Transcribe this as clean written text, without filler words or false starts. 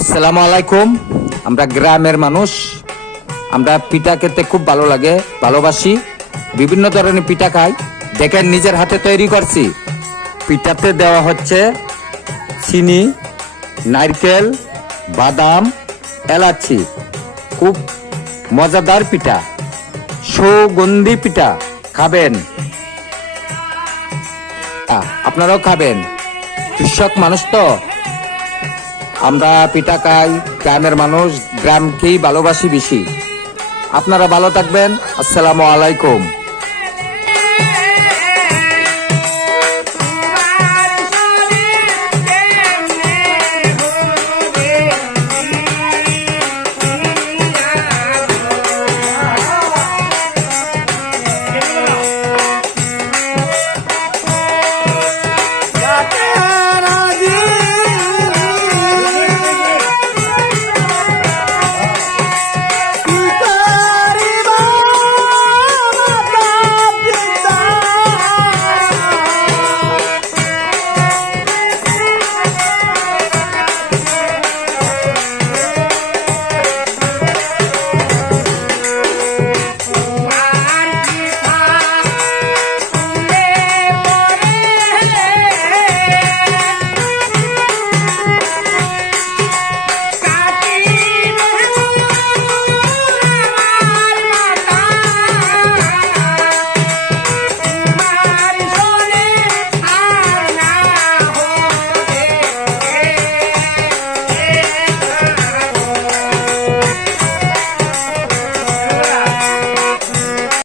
আসসালামু আলাইকুম। আমরা গ্রামের মানুষ, আমরা পিঠা খেতে খুব ভালো লাগে, ভালোবাসি। বিভিন্ন ধরনের পিঠা খাই। দেখেন, নিজের হাতে তৈরি করছি। পিঠাতে দেওয়া হচ্ছে চিনি, নারকেল, বাদাম, এলাচি। খুব মজাদার পিঠা, সুগন্ধি পিঠা। খাবেন, আপনারাও খাবেন। কৃষক মানুষ তো আমরা, পিঠা খাই, গ্রামের মানুষ, গ্রামকেই ভালোবাসি বেশি। আপনারা ভালো থাকবেন। আসসালামু আলাইকুম।